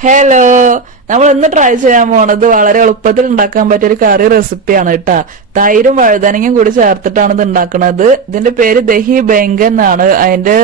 Hello നമ്മൾ ഇന്ന് try ചെയ്യാൻ പോണത് വളരെ എളുപ്പത്തിൽ ഉണ്ടാക്കാൻ പറ്റിയ ഒരു കറി റെസിപ്പിയാണ് കേട്ടാ തൈരും വഴുതനങ്ങയും കൂടി ചേർത്തിട്ടാണ് ഇത് ഉണ്ടാക്കുന്നത് ഇതിന്റെ പേര് ദഹി ബെങ്കൻ എന്നാണ്. അതിന്റെ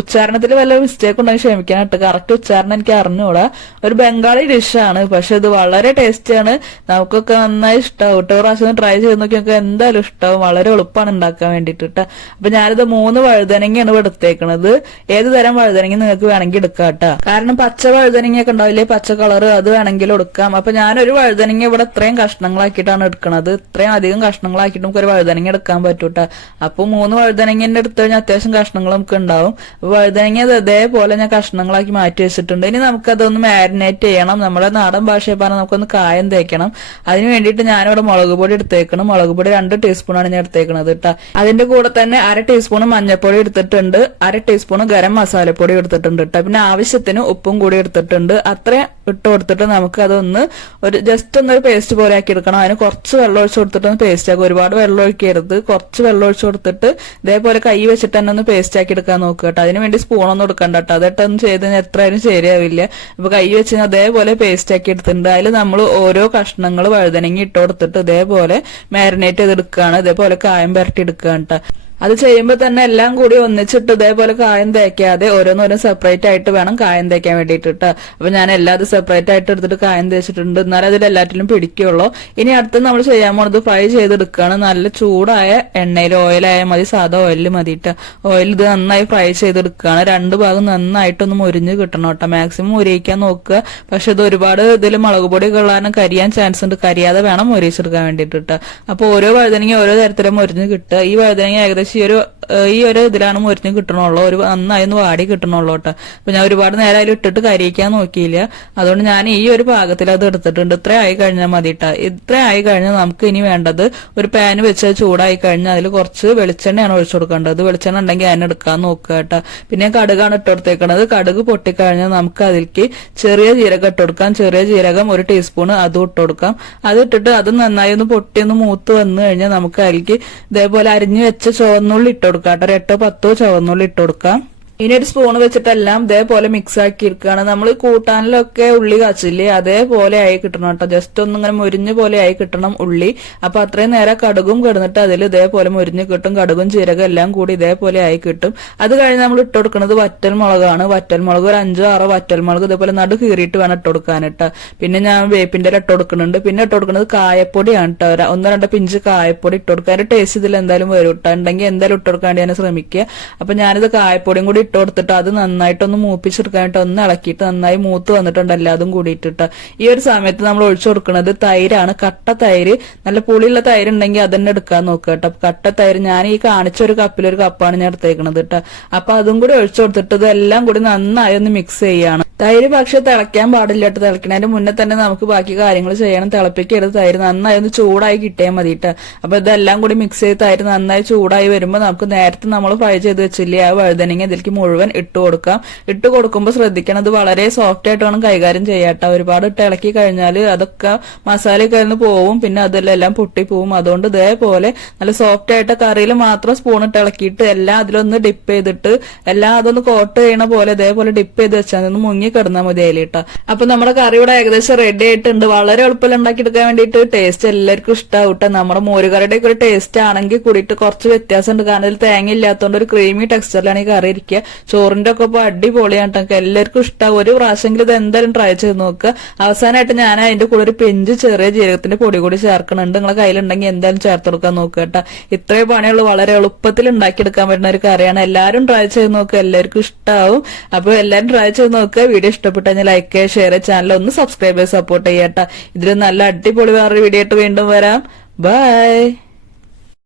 ഉച്ചാരണത്തിൽ വല്ല മിസ്റ്റേക്ക് ഉണ്ടെങ്കിൽ ക്ഷമിക്കാൻ കേട്ടോ കറക്റ്റ് ഉച്ചാരണം എനിക്ക് അറിഞ്ഞൂടാ. ഒരു ബംഗാളി ഡിഷാണ് പക്ഷെ ഇത് വളരെ ടേസ്റ്റിയാണ് നമുക്കൊക്കെ നന്നായി ഇഷ്ടമാവും കേട്ടോ പ്രാവശ്യം ട്രൈ ചെയ്ത് നോക്കി നമുക്ക് എന്തായാലും ഇഷ്ടമാവും വളരെ എളുപ്പമാണ് ഉണ്ടാക്കാൻ വേണ്ടിട്ട് കേട്ടോ അപ്പൊ ഞാനിത് മൂന്ന് വഴുതനങ്ങയാണ് ഇവിടെ എടുത്തേക്കണത്. ഏത് തരം വഴുതനങ്ങ നിങ്ങൾക്ക് വേണമെങ്കിൽ എടുക്കാം കേട്ടോ കാരണം പച്ച വഴുതനങ്ങയൊക്കെ ഉണ്ടാവില്ലേ? പച്ച കളർ അത് വേണമെങ്കിൽ എടുക്കാം. അപ്പൊ ഞാനൊരു വഴുതനങ്ങ ഇവിടെ ഇത്രയും കഷ്ണങ്ങളാക്കിയിട്ടാണ് എടുക്കണത്. ഇത്രയും അധികം കഷ്ണങ്ങളാക്കിയിട്ട് നമുക്ക് ഒരു വഴുതനങ്ങ എടുക്കാൻ പറ്റൂട്ടോ അപ്പൊ മൂന്ന് വഴുതനങ്ങന്റെ അടുത്ത് കഴിഞ്ഞാൽ അത്യാവശ്യം കഷ്ണങ്ങൾ നമുക്ക് ഉണ്ടാവും വഴുതനങ്ങ ഇത് ഇതേപോലെ ഞാൻ കഷ്ണങ്ങളാക്കി മാറ്റി വെച്ചിട്ടുണ്ട്. ഇനി നമുക്കതൊന്ന് മാരിനേറ്റ് ചെയ്യണം. നമ്മുടെ നാടൻ ഭാഷയെ പറഞ്ഞാൽ നമുക്കൊന്ന് കായം തേക്കണം. അതിന് വേണ്ടിയിട്ട് ഞാനിവിടെ മുളക് പൊടി എടുത്തേക്കണം. മുളക് പൊടി രണ്ട് ടീസ്പൂണാണ് ഞാൻ എടുത്തേക്കണത് കേട്ടോ അതിന്റെ കൂടെ തന്നെ അര ടീസ്പൂൺ മഞ്ഞൾപ്പൊടി എടുത്തിട്ടുണ്ട്. അര ടീസ്പൂൺ ഗരം മസാലപ്പൊടി എടുത്തിട്ടുണ്ട് കേട്ടോ പിന്നെ ആവശ്യത്തിന് ഉപ്പും കൂടി എടുത്തിട്ടുണ്ട്. അത്രയും ഇട്ട് കൊടുത്തിട്ട് നമുക്ക് അതൊന്ന് ഒരു ജസ്റ്റ് ഒന്ന് പേസ്റ്റ് പോലെ ആക്കി എടുക്കണം. അതിന് കുറച്ച് വെള്ളം ഒഴിച്ച് കൊടുത്തിട്ട് ഒന്ന് പേസ്റ്റ് ആക്കുക. ഒരുപാട് വെള്ളം ഒഴിക്കരുത്. കുറച്ച് വെള്ളം ഒഴിച്ച് കൊടുത്തിട്ട് ഇതേപോലെ കൈ വെച്ചിട്ട് തന്നെ ഒന്ന് പേസ്റ്റ് ആക്കി എടുക്കാൻ നോക്കുക കേട്ടോ അതിന് വേണ്ടി സ്പൂണൊന്നും എടുക്കണ്ട കേട്ടോ അതിട്ടൊന്നും ചെയ്ത് എത്രയായാലും ശരിയാവില്ല. ഇപ്പൊ കൈ വെച്ച് അതേപോലെ പേസ്റ്റ് ആക്കി എടുത്തിട്ടുണ്ട്. അതിൽ നമ്മൾ ഓരോ കഷ്ണങ്ങൾ വഴുതനങ്ങി ഇട്ട് കൊടുത്തിട്ട് ഇതേപോലെ മാരിനേറ്റ് ചെയ്തെടുക്കുകയാണ് ഇതേപോലെ കായം പുരട്ടി എടുക്കുകയാണ് കേട്ടോ അത് ചെയ്യുമ്പോൾ തന്നെ എല്ലാം കൂടി ഒന്നിച്ചിട്ട് ഇതേപോലെ കായം തേക്കാതെ ഓരോന്നോരോ സെപ്പറേറ്റ് ആയിട്ട് വേണം കായം തേക്കാൻ വേണ്ടിയിട്ട് കേട്ടോ അപ്പൊ ഞാൻ എല്ലാതും സെപ്പറേറ്റ് ആയിട്ട് എടുത്തിട്ട് കായം തേച്ചിട്ടുണ്ട്. എന്നാലും അതിൽ എല്ലാറ്റിലും പിടിക്കുള്ളൂ. ഇനി അടുത്ത് നമ്മൾ ചെയ്യാൻ പോണത് ഫ്രൈ ചെയ്തെടുക്കുകയാണ് നല്ല ചൂടായ എണ്ണയിൽ ഓയിലായാൽ മതി സാധാ ഓയിലിൽ മതി കേട്ടോ ഓയിൽ ഇത് നന്നായി ഫ്രൈ ചെയ്തെടുക്കുകയാണ് രണ്ട് ഭാഗം നന്നായിട്ടൊന്ന് മുരിഞ്ഞ് കിട്ടണം കേട്ടോ. മാക്സിമം മുരിയിക്കാൻ നോക്കുക. പക്ഷെ ഇത് ഒരുപാട് ഇതിൽ മുളക് പൊടി കൊള്ളാനും കരിയാൻ ചാൻസ് ഉണ്ട്. കരിയാതെ വേണം മുരിച്ചെടുക്കാൻ വേണ്ടിയിട്ട് കേട്ടോ അപ്പൊ ഓരോ വഴുതനങ്ങ ഓരോ തരത്തിലും മുരിഞ്ഞ് കിട്ടുക. ഈ വഴുതനങ്ങ ഏകദേശം ഈ ഒരു ഏഹ് ഈ ഒരു ഇതിലാണ് മുരിഞ്ഞ് കിട്ടണുള്ളൂ. ഒരു നന്നായി ഒന്ന് വാടി കിട്ടണുള്ളൂ കേട്ടോ. അപ്പൊ ഞാൻ ഒരുപാട് നേരം അതിൽ ഇട്ടിട്ട് കരിയിക്കാൻ നോക്കിയില്ല. അതുകൊണ്ട് ഞാൻ ഈ ഒരു പാകത്തിൽ അത് എടുത്തിട്ടുണ്ട്. ഇത്ര ആയി കഴിഞ്ഞാൽ മതി കേട്ടോ ഇത്ര ആയി കഴിഞ്ഞാൽ നമുക്ക് ഇനി വേണ്ടത് ഒരു പാൻ വെച്ച് ചൂടായി കഴിഞ്ഞാൽ അതിൽ കുറച്ച് വെളിച്ചെണ്ണയാണ് ഒഴിച്ചു കൊടുക്കേണ്ടത്. വെളിച്ചെണ്ണ ഉണ്ടെങ്കിൽ അതിനെ എടുക്കാൻ നോക്കുക കേട്ടോ പിന്നെ കടുകാണ് ഇട്ടെടുത്തേക്കണത് കടുക് പൊട്ടിക്കഴിഞ്ഞാൽ നമുക്ക് അതിലേക്ക് ചെറിയ ജീരകം ഇട്ടുകൊടുക്കാം ചെറിയ ജീരകം ഒരു ടീസ്പൂൺ അതും ഇട്ട് കൊടുക്കാം. അത് ഇട്ടിട്ട് അത് നന്നായി ഒന്ന് പൊട്ടി ഒന്ന് മൂത്ത് വന്നു കഴിഞ്ഞാൽ നമുക്ക് അതിലേക്ക് ഇതേപോലെ അരിഞ്ഞു വെച്ച ചുവന്നുള്ളി ഇട്ട് കൊടുക്കാം കേട്ടോ ഒരു എട്ടോ പത്തോ ചുവന്നുള്ളി ഇട്ട് കൊടുക്കാം. ഇനി ഒരു സ്പൂൺ വെച്ചിട്ടെല്ലാം ഇതേപോലെ മിക്സ് ആക്കി എടുക്കുകയാണ്. നമ്മൾ കൂട്ടാനിലൊക്കെ ഉള്ളി കാച്ചില്ലേ അതേപോലെ ആയി കിട്ടണം കേട്ടോ. ജസ്റ്റ് ഒന്നും ഇങ്ങനെ മുരിഞ്ഞ പോലെ ആയി കിട്ടണം ഉള്ളി. അപ്പൊ അത്രയും നേരം കടുകും കിടന്നിട്ട് അതിൽ ഇതേപോലെ മുരിഞ്ഞ് കിട്ടും. കടുകും ജീരകം എല്ലാം കൂടി ഇതേപോലെ ആയി കിട്ടും. അത് കഴിഞ്ഞ് നമ്മൾ ഇട്ട് കൊടുക്കുന്നത് വറ്റൽ മുളകാണ്. വറ്റൽ മുളക് ഒരു അഞ്ചോ ആറോ വറ്റൽ മുളക് ഇതേപോലെ നടു കീറിയിട്ട് വേണം ഇട്ട് കൊടുക്കാനിട്ട് പിന്നെ ഞാൻ വേപ്പിന്റെ ഇട്ട് കൊടുക്കുന്നുണ്ട്. പിന്നെ ഇട്ട് കൊടുക്കുന്നത് കായപ്പൊടിയാണ് കേട്ടോ. ഒന്നോ രണ്ടോ പിഞ്ച് കായപ്പൊടി ഇട്ട് കൊടുക്കാൻ ടേസ്റ്റ് ഇതിൽ എന്തായാലും വരും കേട്ടോ. ഉണ്ടെങ്കിൽ എന്തായാലും ഇട്ട് കൊടുക്കാൻ ഞാൻ ശ്രമിക്കുക. അപ്പൊ ഞാനിത് കായപ്പൊടിയും കൂടി ഇട്ട് കൊടുത്തിട്ട് അത് നന്നായിട്ടൊന്ന് മൂപ്പിച്ചെടുക്കാനായിട്ട് ഒന്ന് ഇളക്കിയിട്ട് നന്നായി മൂത്ത് വന്നിട്ടുണ്ട് എല്ലാതും കൂടിയിട്ടിട്ട്. ഈ ഒരു സമയത്ത് നമ്മൾ ഒഴിച്ചു കൊടുക്കുന്നത് തൈരാണ്. കട്ട തൈര് നല്ല പുളിയുള്ള തൈര് ഉണ്ടെങ്കിൽ അതന്നെ എടുക്കാൻ നോക്കുക കേട്ടോ. കട്ട തൈര് ഞാൻ ഈ കാണിച്ച ഒരു കപ്പിലൊരു കപ്പാണ് ഞാൻ എടുത്തേക്കുന്നത് കേട്ടോ. അപ്പൊ അതും കൂടി ഒഴിച്ചു കൊടുത്തിട്ട് ഇതെല്ലാം കൂടി നന്നായി ഒന്ന് മിക്സ് ചെയ്യാണ് തൈര് പക്ഷെ തിളയ്ക്കാൻ പാടില്ല കേട്ടോ തിളയ്ക്കണതിന്റെ മുന്നേ തന്നെ നമുക്ക് ബാക്കി കാര്യങ്ങൾ ചെയ്യണം. തിളപ്പിക്കരുത് തൈര് നന്നായി ഒന്ന് ചൂടായി കിട്ടിയാൽ മതി കേട്ടോ അപ്പൊ ഇതെല്ലാം കൂടി മിക്സ് ചെയ്ത് തൈര് നന്നായി ചൂടായി വരുമ്പോൾ നമുക്ക് നേരത്തെ നമ്മൾ ഫ്രൈ ചെയ്ത് വെച്ചില്ലേ ആ വഴുതനങ്ങ ഇതിലേക്ക് മുഴുവൻ ഇട്ട് കൊടുക്കാം. ഇട്ട് കൊടുക്കുമ്പോൾ ശ്രദ്ധിക്കണം ഇത് വളരെ സോഫ്റ്റ് ആയിട്ട് വേണം കൈകാര്യം ചെയ്യാട്ടോ ഒരുപാട് ഇട്ട് ഇളക്കി കഴിഞ്ഞാൽ അതൊക്കെ മസാലയൊക്കെ അതിൽ പോവും. പിന്നെ അതിലെല്ലാം പൊട്ടിപ്പോവും. അതുകൊണ്ട് ഇതേപോലെ നല്ല സോഫ്റ്റ് ആയിട്ട് കറിയിൽ മാത്രം സ്പൂൺ ഇട്ട് ഇളക്കിയിട്ട് എല്ലാം അതിലൊന്ന് ഡിപ്പ് ചെയ്തിട്ട് എല്ലാം അതൊന്ന് കോട്ട് ചെയ്യണ പോലെ ഇതേപോലെ ഡിപ്പ് ചെയ്ത് വെച്ചാൽ മുങ്ങി കിടന്നാൽ മതി കേട്ടോ. അപ്പൊ നമ്മുടെ കറി ഇവിടെ ഏകദേശം റെഡി ആയിട്ടുണ്ട്. വളരെ എളുപ്പത്തിൽ ഉണ്ടാക്കിയെടുക്കാൻ വേണ്ടിയിട്ട് ടേസ്റ്റ് എല്ലാവർക്കും ഇഷ്ടാവട്ടെ നമ്മുടെ മോരുകറിയുടെ ഒക്കെ ഒരു ടേസ്റ്റ് ആണെങ്കിൽ കൂടിയിട്ട് കുറച്ച് വ്യത്യാസം ഉണ്ട് കാരണം ഇതിൽ തേങ്ങ ഇല്ലാത്തതുകൊണ്ട് ഒരു ക്രീമി ടെക്സ്ചറിലാണ് ഈ കറി ഇരിക്കുക. ചോറിന്റെ ഒക്കെ ഇപ്പൊ അടിപൊളിയാണ് കേട്ടോ എല്ലാവർക്കും ഇഷ്ടമാവും ഒരു പ്രാവശ്യമെങ്കിലും ഇത് എന്തായാലും ട്രൈ ചെയ്ത് നോക്കുക. അവസാനമായിട്ട് ഞാൻ അതിന്റെ കൂടെ ഒരു പെഞ്ച് ചെറിയ ജീരകത്തിന്റെ പൊടി കൂടി ചേർക്കണുണ്ട് നിങ്ങളെ കയ്യിലുണ്ടെങ്കിൽ എന്തായാലും ചേർത്ത് കൊടുക്കാൻ നോക്കുക കേട്ടോ ഇത്രയും പണിയുള്ളൂ. വളരെ എളുപ്പത്തിൽ ഉണ്ടാക്കിയെടുക്കാൻ പറ്റുന്ന ഒരു കറിയാണ്. എല്ലാവരും ട്രൈ ചെയ്ത് നോക്കുക. എല്ലാവർക്കും ഇഷ്ടമാവും അപ്പൊ എല്ലാവരും ട്രൈ ചെയ്ത് നോക്കുക. വീഡിയോ ഇഷ്ടപ്പെട്ടെങ്കിൽ ലൈക്ക് ചെയ്യുക ഷെയർ ചാനൽ ഒന്ന് സബ്സ്ക്രൈബ് ചെയ്ത് സപ്പോർട്ട് ചെയ്യട്ടെ ഇതിൽ നല്ല അടിപൊളി വേറൊരു വീഡിയോ ആയിട്ട് വീണ്ടും വരാം. ബൈ